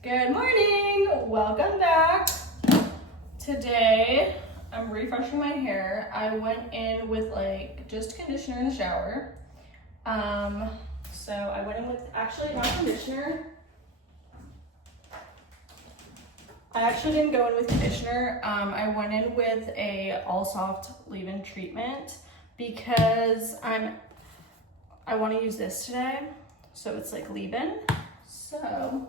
Good morning, welcome back. Today, I'm refreshing my hair. I went in with just conditioner in the shower. So I went in with, actually not conditioner. I actually didn't go in with conditioner. I went in with a all soft leave-in treatment because I want to use this today. So it's like leave-in. So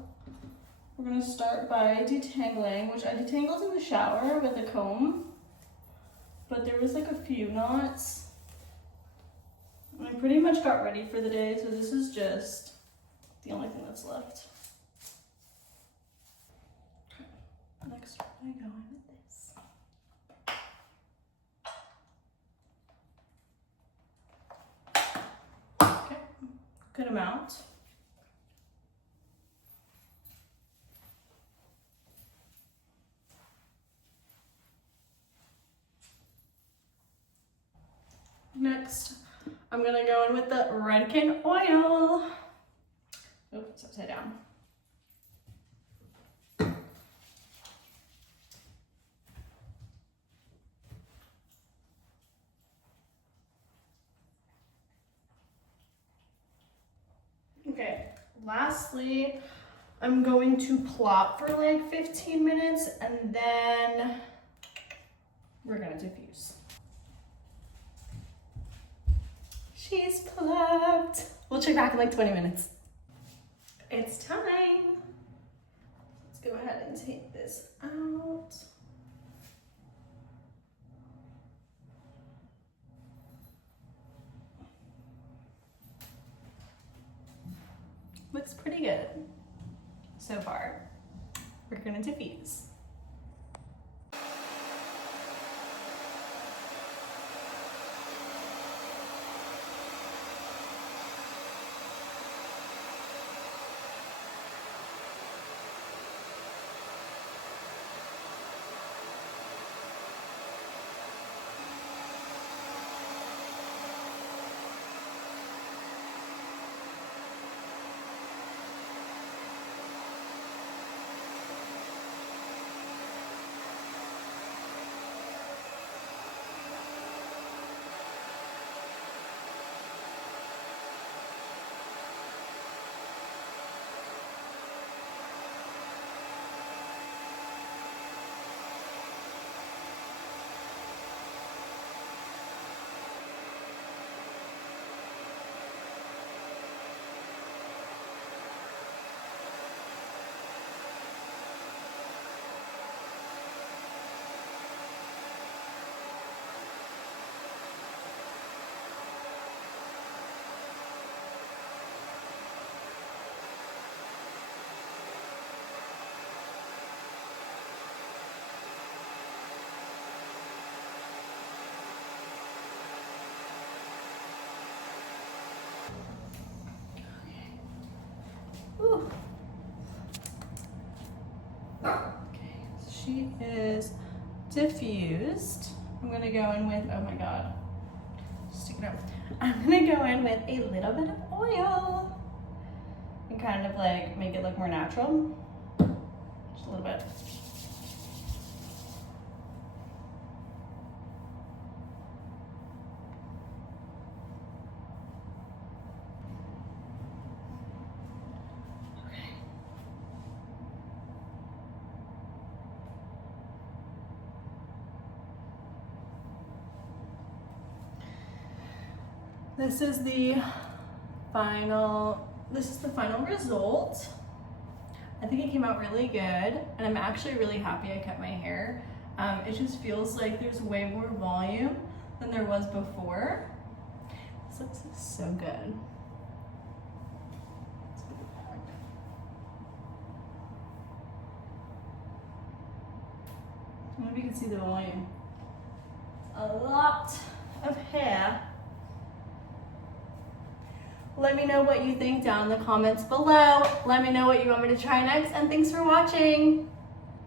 we're gonna start by detangling, which I detangled in the shower with a comb, but there was like a few knots. And I pretty much got ready for the day, so this is just the only thing that's left. Next, we're gonna go in with this. Okay, good amount. Next, I'm gonna go in with the Redkin oil. Oops, it's upside down. Okay, lastly, I'm going to plop for like 15 minutes and then we're gonna diffuse. She's plopped. We'll check back in like 20 minutes. It's time. Let's go ahead and take this out. Looks pretty good so far. We're gonna diffuse. Whew. Okay, so she is diffused. I'm gonna go in with, oh my God, stick it up. I'm gonna go in with a little bit of oil and kind of like make it look more natural. Just a little bit. This is the final result. I think it came out really good, and I'm actually really happy I cut my hair. It just feels like there's way more volume than there was before. This looks so good. I don't know if you can see the volume. A lot of hair. Let me know what you think down in the comments below. Let me know what you want me to try next, and thanks for watching.